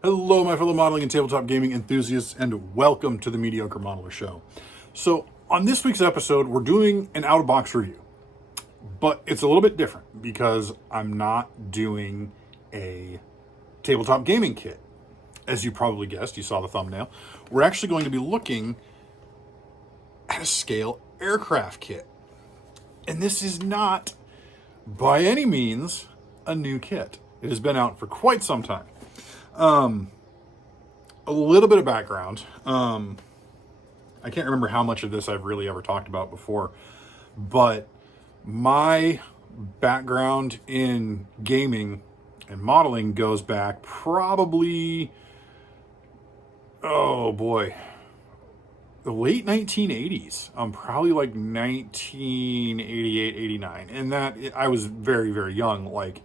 Hello, my fellow modeling and tabletop gaming enthusiasts, and welcome to the Mediocre Modeler Show. So, on this week's episode, we're doing an out-of-box review, but it's a little bit different because I'm not doing a tabletop gaming kit. As you probably guessed, you saw the thumbnail, we're actually going to be looking at a scale aircraft kit. And this is not, by any means, a new kit. It has been out for quite some time. A little bit of background. I can't remember how much of this I've really ever talked about before, but my background in gaming and modeling goes back probably, oh boy, the late 1980s. Probably like 1988, 89. And that, I was very, very young, like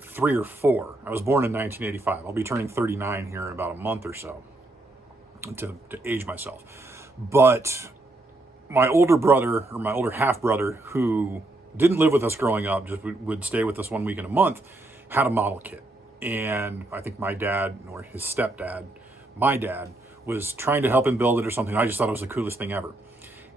3 or 4. I was born in 1985. I'll be turning 39 here in about a month or so to age myself. But my older brother, or my older half brother, who didn't live with us growing up, just would stay with us 1 week in a month, had a model kit. And I think my dad, or his stepdad, my dad, was trying to help him build it or something. I just thought it was the coolest thing ever.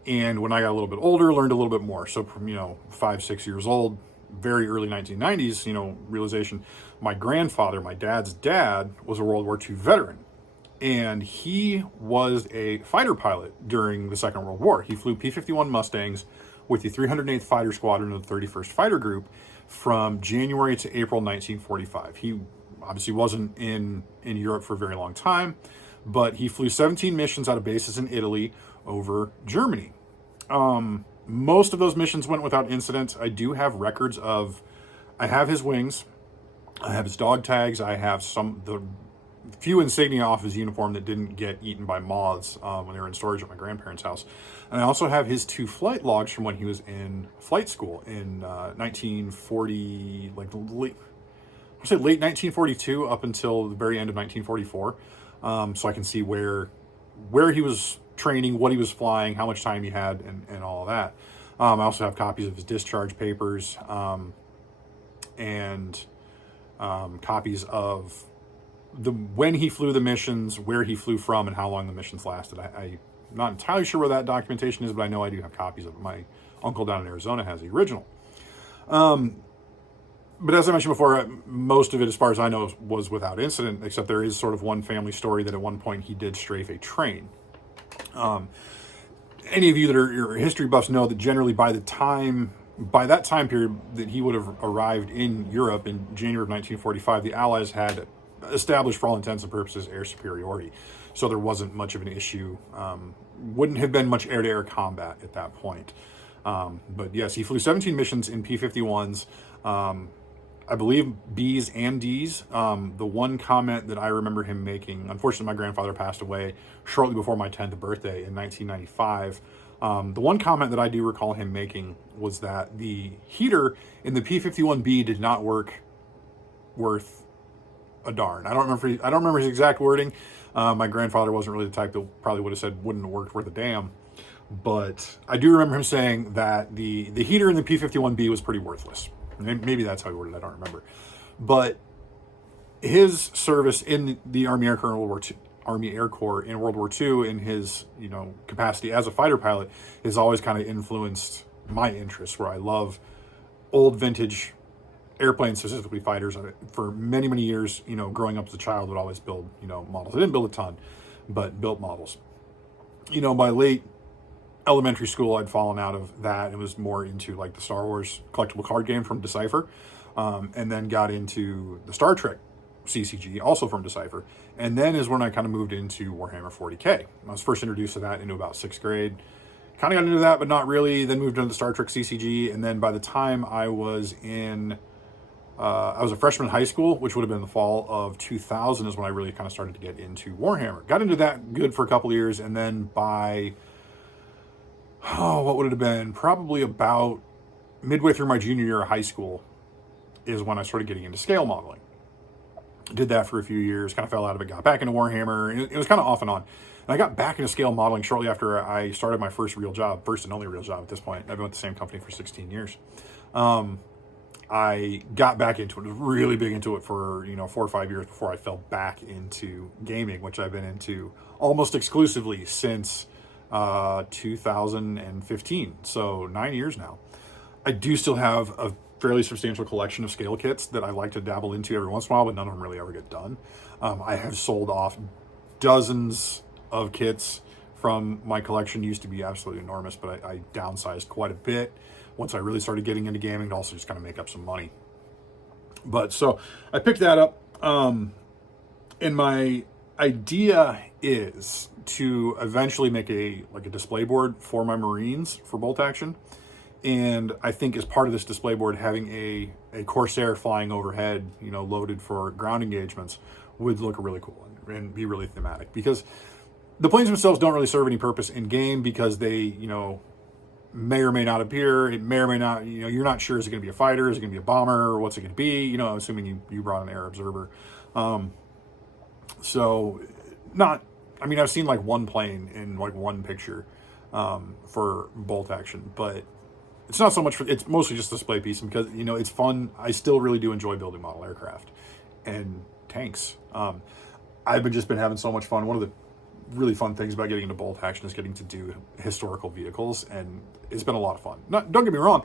And when I got a little bit older, learned a little bit more. So from, 5, 6 years old, very early 1990s, realization, my grandfather, my dad's dad, was a World War II veteran. And he was a fighter pilot during the Second World War. He flew P-51 Mustangs with the 308th Fighter Squadron of the 31st Fighter Group from January to April 1945. He obviously wasn't in Europe for a very long time, but he flew 17 missions out of bases in Italy over Germany. Most of those missions went without incident. I do have records of, I have his wings, I have his dog tags, I have the few insignia off his uniform that didn't get eaten by moths when they were in storage at my grandparents' house. And I also have his 2 flight logs from when he was in flight school in 1940, like late 1942 up until the very end of 1944. So I can see where he was training, what he was flying, how much time he had, and all of that. I also have copies of his discharge papers and copies of when he flew the missions, where he flew from, and how long the missions lasted. I'm not entirely sure where that documentation is, but I know I do have copies of it. My uncle down in Arizona has the original. But as I mentioned before, most of it, as far as I know, was without incident, except there is sort of one family story that at one point he did strafe a train. Any of you that are history buffs know that generally by that time period that he would have arrived in Europe in January of 1945, the Allies had established, for all intents and purposes, air superiority. So there wasn't much of an issue. Wouldn't have been much air-to-air combat at that point. But yes, he flew 17 missions in P-51s. I believe B's and D's. The one comment that I remember him making, unfortunately my grandfather passed away shortly before my 10th birthday in 1995. The one comment that I do recall him making was that the heater in the P-51B did not work worth a darn. I don't remember his exact wording. My grandfather wasn't really the type that probably would have said wouldn't have worked worth a damn. But I do remember him saying that the heater in the P-51B was pretty worthless. Maybe that's how he worded it, I don't remember. But his service in the Army Air Corps in World War II, in his capacity as a fighter pilot, has always kind of influenced my interests, where I love old vintage airplanes, specifically fighters. For many, many years, growing up as a child, would always build, models. I didn't build a ton, but built models. By late elementary school, I'd fallen out of that and was more into like the Star Wars collectible card game from Decipher, and then got into the Star Trek CCG, also from Decipher. And then is when I kind of moved into Warhammer 40K. I was first introduced to that into about 6th grade. Kind of got into that, but not really. Then moved into the Star Trek CCG, and then by the time I was a freshman in high school, which would have been the fall of 2000, is when I really kind of started to get into Warhammer. Got into that good for a couple of years, and then by what would it have been? Probably about midway through my junior year of high school is when I started getting into scale modeling. Did that for a few years, kind of fell out of it, got back into Warhammer. It was kind of off and on. And I got back into scale modeling shortly after I started my first and only real job at this point. I've been with the same company for 16 years. I got back into it. I was really big into it for, 4 or 5 years before I fell back into gaming, which I've been into almost exclusively since 2015. So 9 years now. I do still have a fairly substantial collection of scale kits that I like to dabble into every once in a while, but none of them really ever get done. I have sold off dozens of kits from my collection. Used to be absolutely enormous, but I downsized quite a bit once I really started getting into gaming to also just kind of make up some money. But so I picked that up. And my idea is to eventually make a display board for my Marines for bolt action. And I think as part of this display board, having a Corsair flying overhead, loaded for ground engagements would look really cool and be really thematic, because the planes themselves don't really serve any purpose in game, because they, may or may not appear. It may or may not, you're not sure, is it going to be a fighter? Is it going to be a bomber? Or what's it going to be? Assuming you brought an air observer. So I've seen like one plane in like one picture for bolt action, but it's not so much it's mostly just a display piece, because, it's fun. I still really do enjoy building model aircraft and tanks. I've just been having so much fun. One of the really fun things about getting into bolt action is getting to do historical vehicles, and it's been a lot of fun. Don't get me wrong,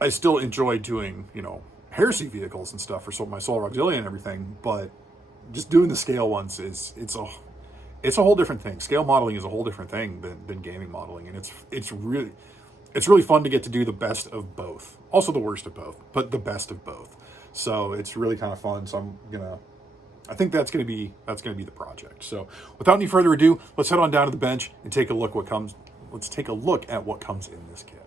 I still enjoy doing heresy vehicles and stuff for my Solar Auxiliary and everything, but just doing the scale ones it's a whole different thing. Scale modeling is a whole different thing than gaming modeling, and it's really fun to get to do the best of both, also the worst of both, but the best of both. So it's really kind of fun. So I think that's gonna be the project. So without any further ado, let's head on down to the bench and take a look let's take a look at what comes in this kit.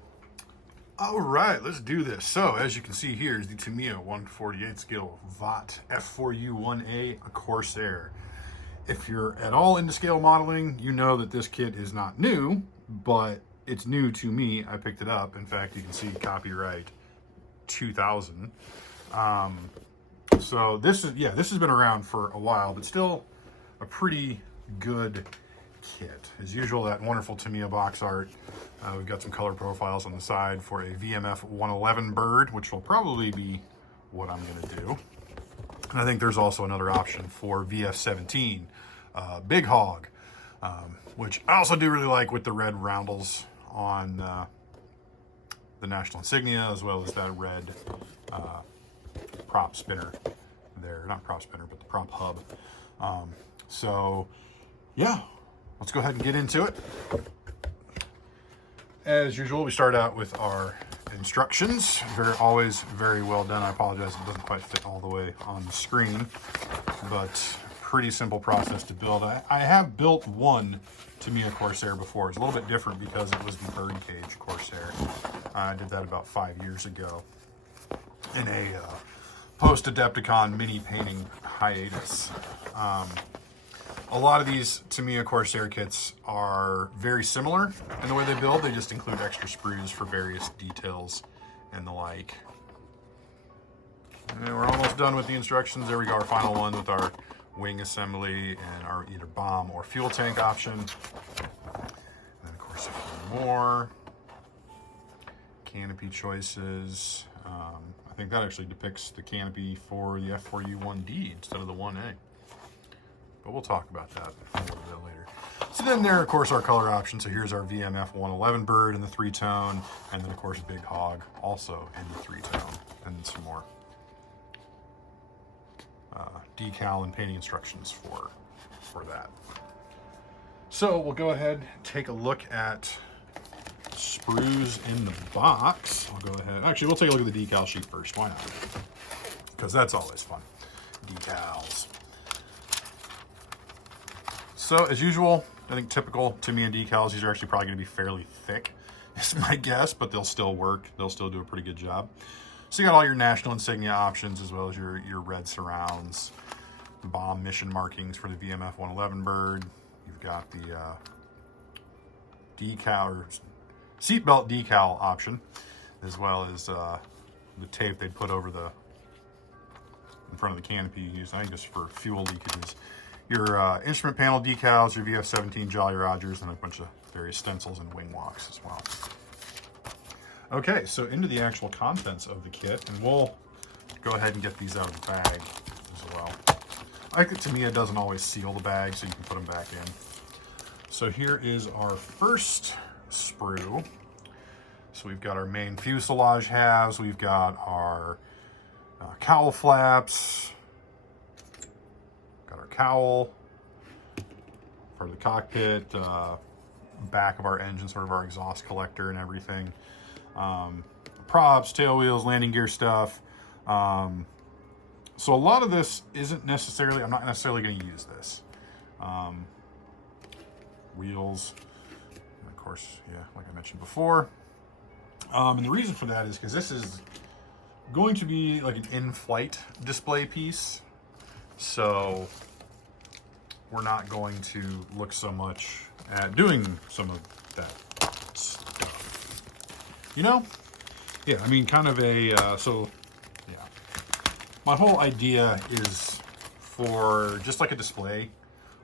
All right, let's do this. So as you can see here is the Tamiya 148 scale Vought F4U-1A Corsair. If you're at all into scale modeling, you know that this kit is not new, but it's new to me. I picked it up. In fact, you can see copyright 2000. So this has been around for a while, but still a pretty good kit. As usual, that wonderful Tamiya box art. We've got some color profiles on the side for a VMF 111 bird, which will probably be what I'm going to do. And I think there's also another option for VF17, Big Hog, which I also do really like, with the red roundels on the national insignia, as well as that red prop spinner there. Not prop spinner, but the prop hub. So yeah, let's go ahead and get into it. As usual, we start out with our instructions. Always very well done. I apologize, it doesn't quite fit all the way on the screen, but pretty simple process to build. I have built one Tamiya Corsair before. It's a little bit different because it was the birdcage Corsair. I did that about 5 years ago in a post-Adepticon mini painting hiatus. A lot of these Tamiya Corsair kits are very similar in the way they build. They just include extra sprues for various details and the like. And we're almost done with the instructions. There we go, our final one with our wing assembly and our either bomb or fuel tank option. And then of course a few more canopy choices. I think that actually depicts the canopy for the F4U-1D instead of the 1A. But we'll talk about that a little bit later. So then there, of course, our color options. So here's our VMF 111 bird in the 3-tone, and then of course Big Hog also in the 3-tone, and then some more decal and painting instructions for that. So we'll go ahead and take a look at sprues in the box. I'll go ahead. Actually, we'll take a look at the decal sheet first. Why not? Because that's always fun. Decals. So as usual, I think typical Tamiya decals, these are actually probably going to be fairly thick, is my guess, but they'll still work. They'll still do a pretty good job. So you got all your national insignia options, as well as your red surrounds, bomb mission markings for the VMF 111 bird. You've got the decal or seatbelt decal option, as well as the tape they'd put over in front of the canopy used, I think, just for fuel leakages. Your instrument panel decals, your VF17 Jolly Rogers, and a bunch of various stencils and wing walks as well. Okay, so into the actual contents of the kit, and we'll go ahead and get these out of the bag as well. I think Tamiya doesn't always seal the bag, so you can put them back in. So here is our first sprue. So we've got our main fuselage halves, we've got our cowl flaps, got our cowl for the cockpit, back of our engine, sort of our exhaust collector and everything. Props, tail wheels, landing gear stuff. So a lot of this isn't necessarily, I'm not necessarily going to use this. Wheels, and of course, yeah, like I mentioned before. And the reason for that is because this is going to be like an in-flight display piece. So we're not going to look so much at doing some of that stuff. You know? Yeah, I mean, kind of a, so, yeah. My whole idea is for just like a display,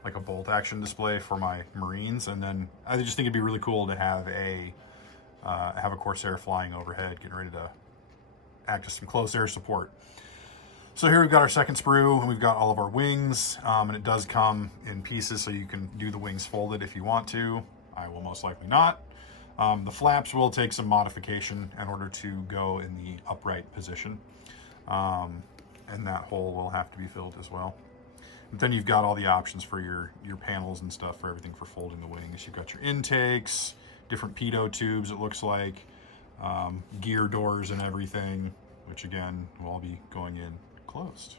like a bolt action display for my Marines, and then I just think it'd be really cool to have a Corsair flying overhead, getting ready to act as some close air support. So here we've got our second sprue, and we've got all of our wings, and it does come in pieces, so you can do the wings folded if you want to. I will most likely not. The flaps will take some modification in order to go in the upright position, and that hole will have to be filled as well. But then you've got all the options for your panels and stuff for everything for folding the wings. You've got your intakes, different pitot tubes, it looks like, gear doors and everything, which again will all be going in closed.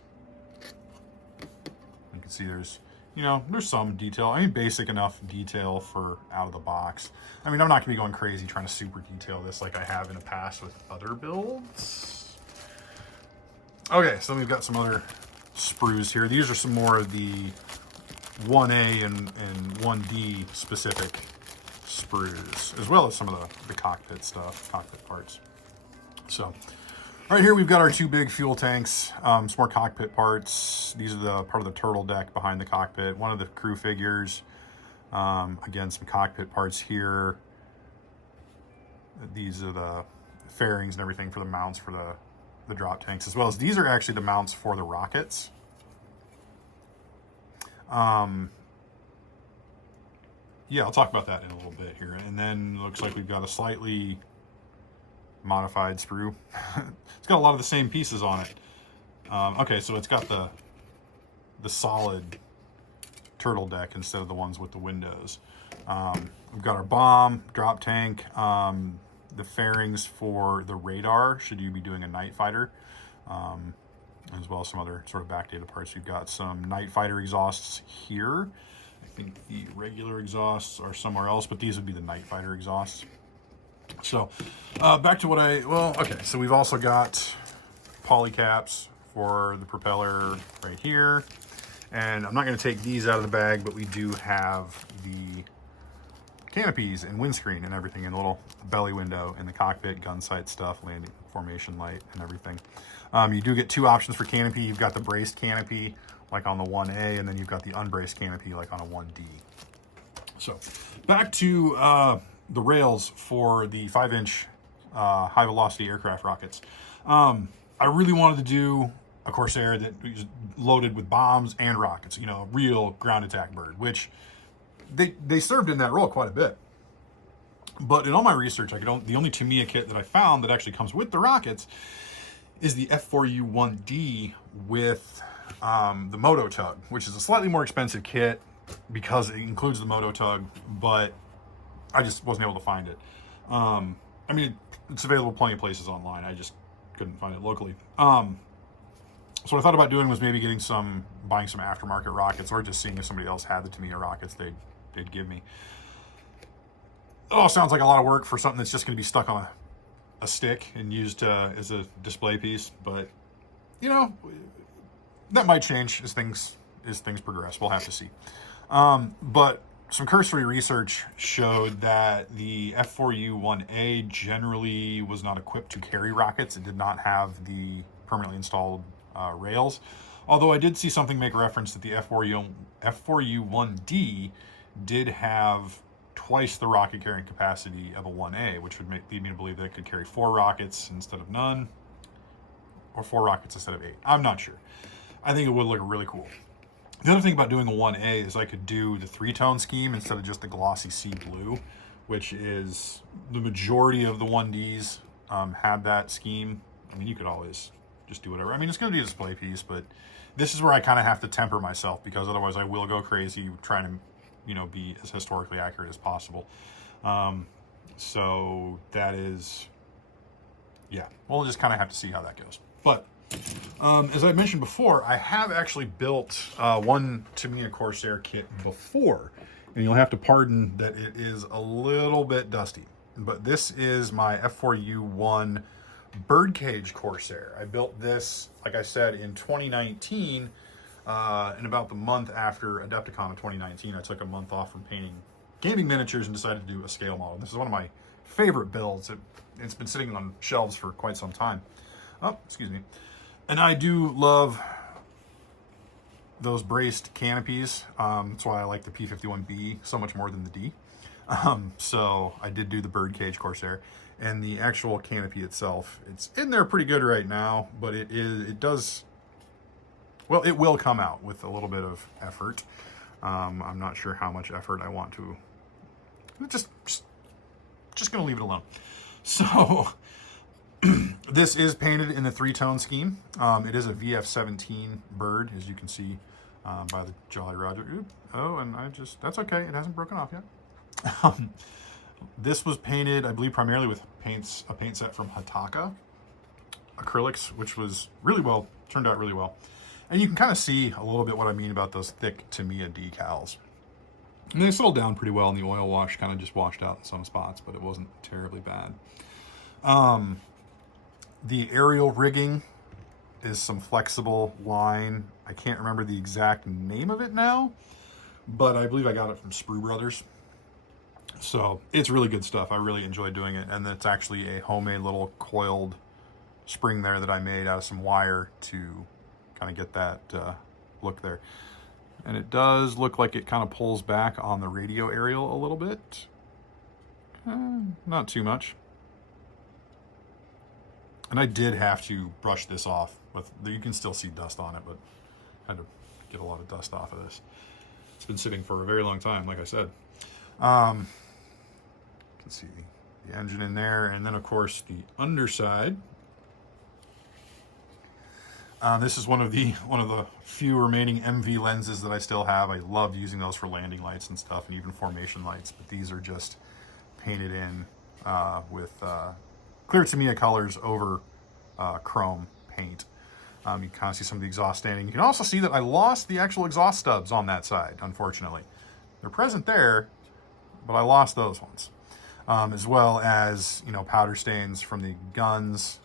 You can see there's, you know, there's some detail. I mean, basic enough detail for out of the box. I mean, I'm not gonna be going crazy trying to super detail this like I have in the past with other builds. Okay, so we've got some other sprues here. These are some more of the 1A and 1D specific sprues, as well as some of the cockpit stuff, cockpit parts. So right here we've got our two big fuel tanks, some more cockpit parts. These are the part of the turtle deck behind the cockpit, one of the crew figures. Again, some cockpit parts here. These are the fairings and everything for the mounts for the drop tanks, as well as these are actually the mounts for the rockets. Yeah, I'll talk about that in a little bit here. And then it looks like we've got a slightly modified sprue. It's got a lot of the same pieces on it. Okay, so it's got the solid turtle deck instead of the ones with the windows. We've got our bomb, drop tank, the fairings for the radar, should you be doing a night fighter, as well as some other sort of backdated parts. We've got some night fighter exhausts here. I think the regular exhausts are somewhere else, but these would be the night fighter exhausts. So back to what okay, so we've also got poly caps for the propeller right here. And I'm not going to take these out of the bag, but we do have the canopies and windscreen and everything, and the little belly window in the cockpit, gun sight stuff, landing formation light and everything. You do get two options for canopy. You've got the braced canopy like on the 1A, and then you've got the unbraced canopy like on a 1D. So back to the rails for the 5-inch high velocity aircraft rockets. I really wanted to do a Corsair that was loaded with bombs and rockets, you know, a real ground attack bird, which they served in that role quite a bit. But in all my research, the only Tamiya kit that I found that actually comes with the rockets is the F4U-1D with the Moto Tug, which is a slightly more expensive kit because it includes the Moto Tug, but I just wasn't able to find it. I mean, it's available plenty of places online. I just couldn't find it locally. So what I thought about doing was maybe buying some aftermarket rockets, or just seeing if somebody else had the Tamiya rockets they'd give me. It all sounds like a lot of work for something that's just going to be stuck on a stick and used as a display piece, but you know, that might change as things progress. We'll have to see. But some cursory research showed that the F4U-1A generally was not equipped to carry rockets. It did not have the permanently installed rails. Although I did see something make reference that the F4U-1D did have twice the rocket carrying capacity of a 1A, which would lead me to believe that it could carry 4 rockets instead of none, or 4 rockets instead of 8. I'm not sure. I think it would look really cool. The other thing about doing a 1A is I could do the 3-tone scheme instead of just the glossy sea blue, which is the majority of the 1Ds had that scheme. I mean, you could always just do whatever. I mean, it's going to be a display piece, but this is where I kind of have to temper myself, because otherwise I will go crazy trying to, you know, be as historically accurate as possible. So that is, yeah, we'll just kind of have to see how that goes. But as I mentioned before, I have actually built one Tamiya Corsair kit before, and you'll have to pardon that it is a little bit dusty. But this is my F4U-1 birdcage Corsair. I built this, like I said, in 2019, and about the month after Adepticon of 2019, I took a month off from painting gaming miniatures and decided to do a scale model. This is one of my favorite builds. It's been sitting on shelves for quite some time. Oh, excuse me. And I do love those braced canopies. That's why I like the P51B so much more than the D. So I did do the birdcage Corsair, and the actual canopy itself, it's in there pretty good right now, but it will come out with a little bit of effort. I'm not sure how much effort I want to, just gonna leave it alone. So this is painted in the 3-tone scheme. It is a VF17 bird, as you can see by the Jolly Roger. Oop. Oh, and that's okay. It hasn't broken off yet. This was painted, I believe, primarily with a paint set from Hataka acrylics, which was turned out really well. And you can kind of see a little bit what I mean about those thick Tamiya decals. And they settled down pretty well, and the oil wash kind of just washed out in some spots, but it wasn't terribly bad. The aerial rigging is some flexible line. I can't remember the exact name of it now, but I believe I got it from Sprue Brothers. So it's really good stuff. I really enjoy doing it. And it's actually a homemade little coiled spring there that I made out of some wire to kind of get that look there. And it does look like it kind of pulls back on the radio aerial a little bit. Not too much. And I did have to brush this off, but you can still see dust on it, but I had to get a lot of dust off of this. It's been sitting for a very long time, like I said. You can see the engine in there, and then of course the underside. This is one of the few remaining MV lenses that I still have. I love using those for landing lights and stuff, and even formation lights, but these are just painted in with clear Tamiya colors over chrome paint. You can kind of see some of the exhaust standing. You can also see that I lost the actual exhaust stubs on that side, unfortunately. They're present there, but I lost those ones. As well as, you know, powder stains from the guns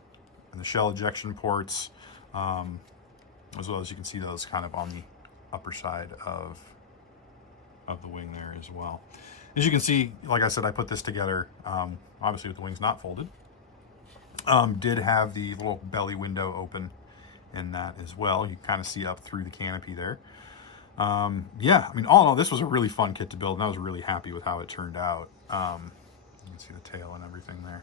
and the shell ejection ports, as well as you can see those kind of on the upper side of the wing there as well. As you can see, like I said, I put this together, obviously with the wings not folded. Did have the little belly window open in that as well. You can kind of see up through the canopy there. Yeah, I mean, all in all, this was a really fun kit to build, and I was really happy with how it turned out. You can see the tail and everything there.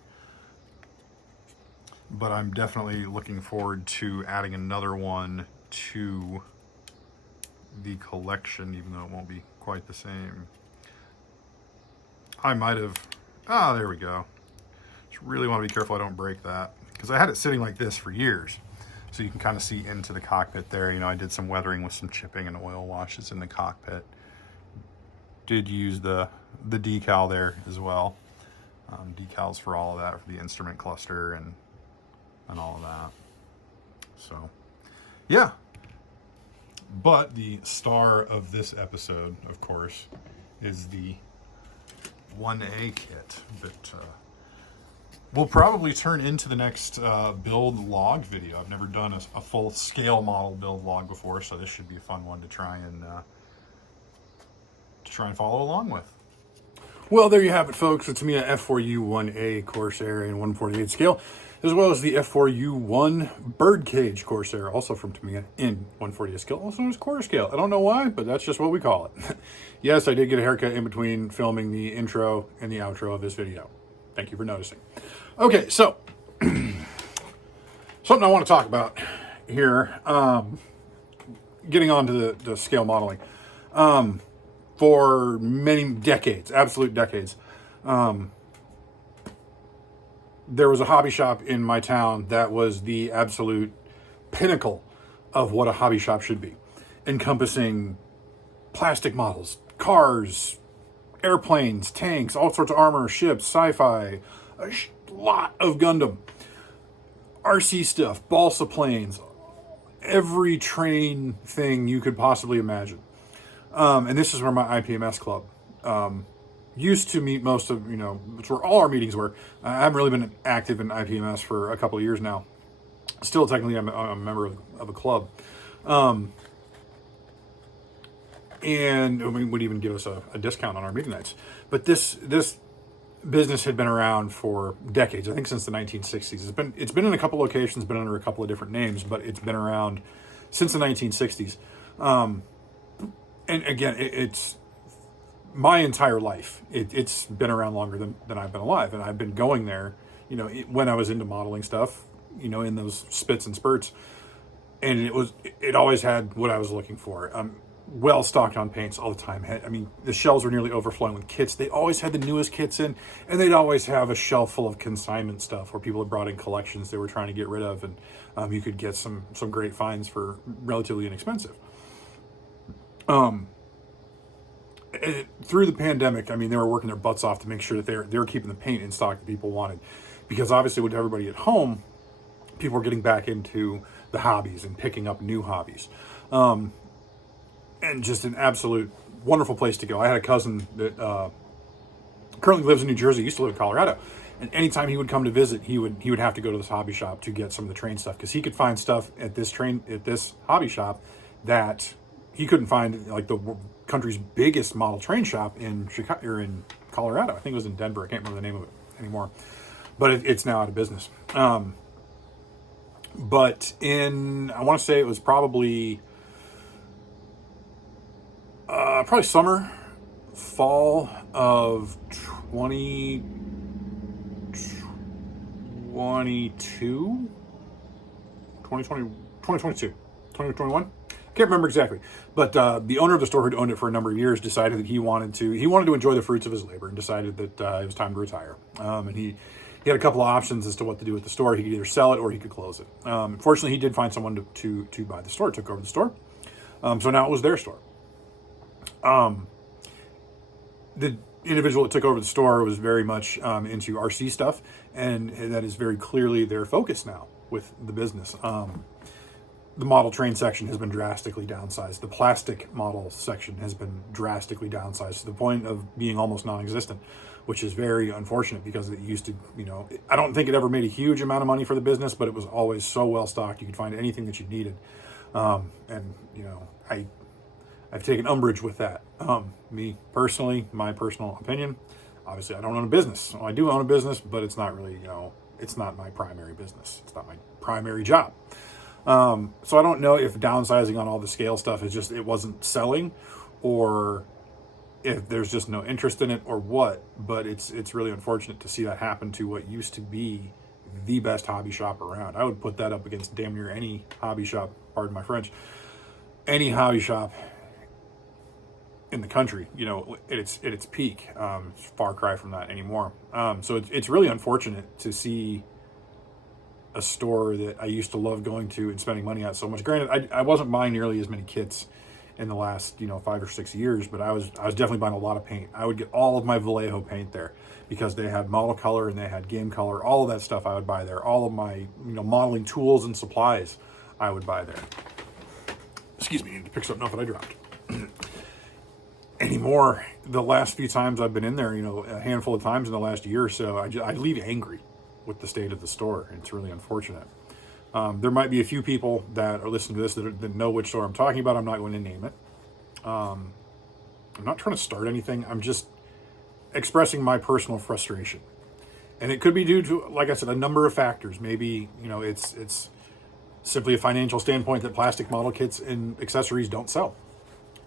But I'm definitely looking forward to adding another one to the collection, even though it won't be quite the same. I might have, there we go. Just really want to be careful I don't break that, because I had it sitting like this for years. So you can kind of see into the cockpit there. You know, I did some weathering with some chipping and oil washes in the cockpit. Did use the decal there as well. Decals for all of that, for the instrument cluster and all of that. So, yeah. But the star of this episode, of course, is the 1A kit that will probably turn into the next build log video. I've never done a full scale model build log before, so this should be a fun one to try and follow along with. Well, there you have it, folks. It's Tamiya F4U-1A Corsair in 1/48 scale. as well as the F4U-1 Birdcage Corsair, also from Tamiya, in 1/40th scale, also known as quarter scale. I don't know why, but that's just what we call it. Yes, I did get a haircut in between filming the intro and the outro of this video. Thank you for noticing. Okay, so something I want to talk about here, getting on to the scale modeling. For many decades, absolute decades, there was a hobby shop in my town that was the absolute pinnacle of what a hobby shop should be, encompassing plastic models, cars, airplanes, tanks, all sorts of armor, ships, sci-fi, a lot of Gundam, RC stuff, balsa planes, every train thing you could possibly imagine. And this is where my IPMS club used to meet most of, it's where all our meetings were. I haven't really been active in IPMS for a couple of years now. Still, technically, I'm a member of a club. And we would even give us a discount on our meeting nights. But this business had been around for decades. I think since the 1960s. It's been in a couple locations, been under a couple of different names, but it's been around since the 1960s. And again, it's my entire life. It's been around longer than I've been alive, and I've been going there. When I was into modeling stuff, in those spits and spurts, and it always had what I was looking for. Well stocked on paints all the time. I mean, the shelves were nearly overflowing with kits. They always had the newest kits in, and they'd always have a shelf full of consignment stuff where people had brought in collections they were trying to get rid of, and you could get some great finds for relatively inexpensive. Through the pandemic, I mean, they were working their butts off to make sure that they were keeping the paint in stock that people wanted, because obviously with everybody at home, people were getting back into the hobbies and picking up new hobbies. And just an absolute wonderful place to go. I had a cousin that currently lives in New Jersey, used to live in Colorado. And anytime he would come to visit, he would have to go to this hobby shop to get some of the train stuff, because he could find stuff at this hobby shop that he couldn't find, like the country's biggest model train shop in Chicago, or in Colorado. I think it was in Denver. I can't remember the name of it anymore, but it's now out of business. But I want to say it was probably fall of 2022, 2021. Can't remember exactly, but the owner of the store, who'd owned it for a number of years, decided that he wanted to enjoy the fruits of his labor, and decided that it was time to retire. And he had a couple of options as to what to do with the store. He could either sell it or he could close it. Fortunately, he did find someone to buy the store, took over the store. So now it was their store. The individual that took over the store was very much into RC stuff, and that is very clearly their focus now with the business. The model train section has been drastically downsized. The plastic model section has been drastically downsized to the point of being almost non-existent, which is very unfortunate, because it used to, I don't think it ever made a huge amount of money for the business, but it was always so well stocked. You could find anything that you needed. And I've taken umbrage with that. Me personally, my personal opinion, obviously I don't own a business. Well, I do own a business, but it's not really, it's not my primary business. It's not my primary job. So I don't know if downsizing on all the scale stuff is just, it wasn't selling, or if there's just no interest in it, or what, but it's really unfortunate to see that happen to what used to be the best hobby shop around. I would put that up against damn near any hobby shop, pardon my French, any hobby shop in the country, at its peak. It's a far cry from that anymore. So it's really unfortunate to see a store that I used to love going to and spending money at so much. Granted, I wasn't buying nearly as many kits in the last 5 or 6 years, but I was definitely buying a lot of paint. I would get all of my Vallejo paint there, because they had model color and they had game color. All of that stuff I would buy there. All of my modeling tools and supplies I would buy there. Excuse me, I need to pick something up that I dropped. Anymore, the last few times I've been in there, a handful of times in the last year or so, I leave angry with the state of the store. It's really unfortunate. There might be a few people that are listening to this that know which store I'm talking about. I'm not going to name it. I'm not trying to start anything. I'm just expressing my personal frustration. And it could be due to, like I said, a number of factors. Maybe, you know, it's simply a financial standpoint that plastic model kits and accessories don't sell.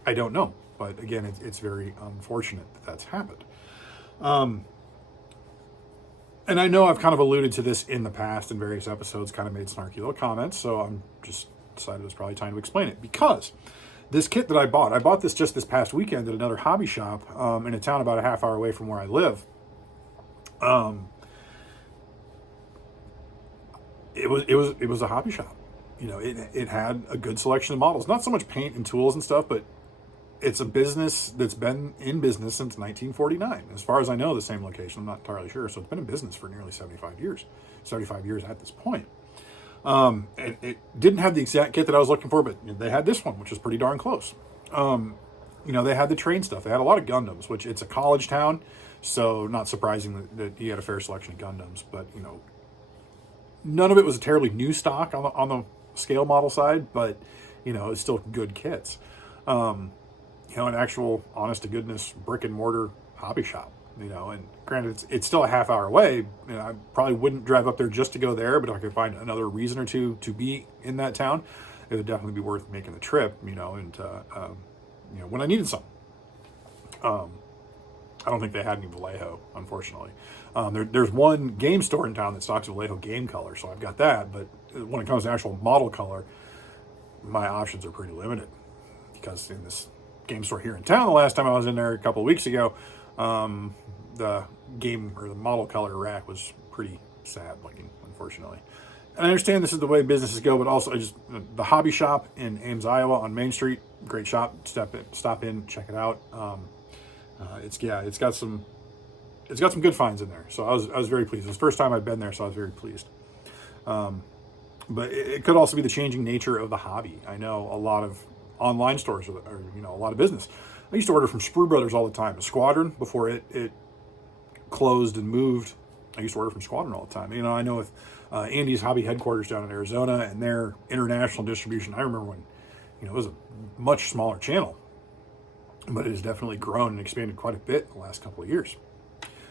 I don't know. But again, it's very unfortunate that that's happened. And I know I've kind of alluded to this in the past in various episodes, kind of made snarky little comments, so I'm just decided it was probably time to explain it. Because this kit that I bought this just this past weekend at another hobby shop in a town about a half hour away from where I live. It was a hobby shop. You know, it had a good selection of models. Not so much paint and tools and stuff, but it's a business that's been in business since 1949. As far as I know, the same location. I'm not entirely sure. So it's been in business for nearly 75 years. 75 years at this point. And it didn't have the exact kit that I was looking for, but they had this one, which is pretty darn close. You know, they had the train stuff. They had a lot of Gundams, which it's a college town. So not surprising that he had a fair selection of Gundams. But, you know, none of it was a terribly new stock on the scale model side, but, you know, it's still good kits. You know, an actual honest-to-goodness brick-and-mortar hobby shop, you know, and granted, it's still a half hour away. You know, I probably wouldn't drive up there just to go there, but if I could find another reason or two to be in that town, it would definitely be worth making the trip, you know, and, you know, when I needed something. I don't think they had any Vallejo, unfortunately. There's one game store in town that stocks Vallejo game color, so I've got that, but when it comes to actual model color, my options are pretty limited, because in this game store here in town, the last time I was in there a couple of weeks ago, the game or the model color rack was pretty sad looking, unfortunately. And I understand this is the way businesses go, but also the hobby shop in Ames, Iowa on Main Street, great shop. Stop in, check it out. It's got some good finds in there. So I was very pleased. It was the first time I'd been there, so I was very pleased. But it could also be the changing nature of the hobby. I know a lot of online stores or you know, a lot of business. I used to order from Sprue Brothers all the time. Squadron, before it closed and moved, I used to order from Squadron all the time. You know, I know with Andy's hobby headquarters down in Arizona and their international distribution, I remember when, you know, it was a much smaller channel, but it has definitely grown and expanded quite a bit in the last couple of years,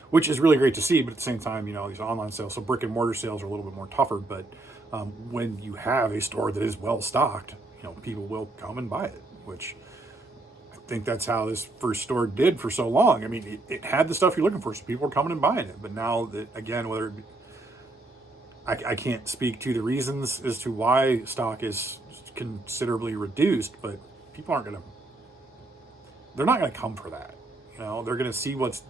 which is really great to see. But at the same time, you know, these online sales, so brick and mortar sales are a little bit more tougher, but when you have a store that is well stocked, you know, people will come and buy it, which I think that's how this first store did for so long. I mean, it had the stuff you're looking for, so people were coming and buying it. But now that, again, whether it be, I can't speak to the reasons as to why stock is considerably reduced, but people they're not going to come for that. You know, they're going to see what's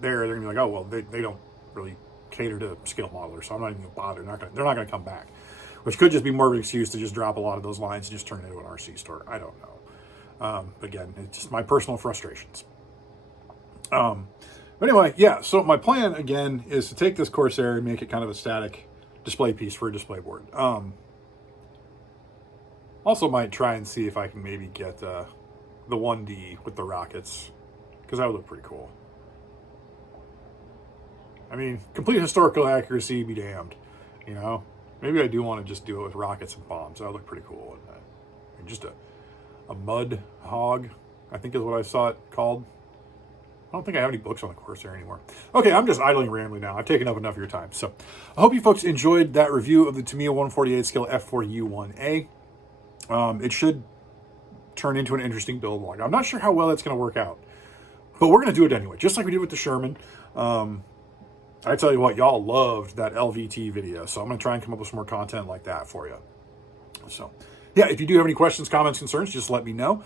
there. They're going to be like, oh, well, they don't really cater to scale modelers, so I'm not even going to bother. They're not going to come back. Which could just be more of an excuse to just drop a lot of those lines and just turn it into an RC store. I don't know. Again, it's just my personal frustrations. But anyway, yeah, so my plan, again, is to take this Corsair and make it kind of a static display piece for a display board. Also might try and see if I can maybe get the 1D with the rockets, because that would look pretty cool. I mean, complete historical accuracy be damned, you know? Maybe I do want to just do it with rockets and bombs. That would look pretty cool. And just a mud hog, I think is what I saw it called. I don't think I have any books on the Corsair anymore. Okay, I'm just idling rambling now. I've taken up enough of your time. So I hope you folks enjoyed that review of the Tamiya 148 scale F4U-1A. It should turn into an interesting build log. I'm not sure how well that's going to work out, but we're going to do it anyway, just like we did with the Sherman. I tell you what, y'all loved that LVT video, so I'm going to try and come up with some more content like that for you. So, yeah, if you do have any questions, comments, concerns, just let me know.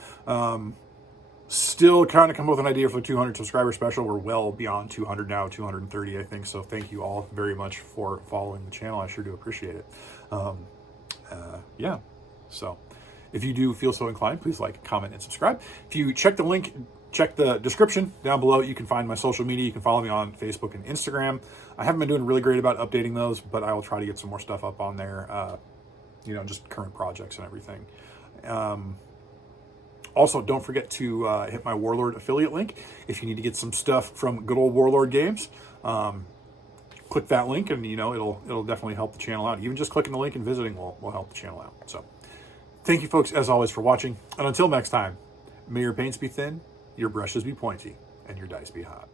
Still kind of come up with an idea for the 200 subscriber special. We're well beyond 200 now, 230, I think. So thank you all very much for following the channel. I sure do appreciate it. Yeah, so if you do feel so inclined, please like, comment, and subscribe. If you check the link, check the description down below. You can find my social media. You can follow me on Facebook and Instagram. I haven't been doing really great about updating those, but I will try to get some more stuff up on there, you know, just current projects and everything. Also, don't forget to hit my Warlord affiliate link. If you need to get some stuff from good old Warlord games, click that link and, you know, it'll definitely help the channel out. Even just clicking the link and visiting will help the channel out. So thank you folks, as always, for watching. And until next time, may your paints be thin, your brushes be pointy, and your dice be hot.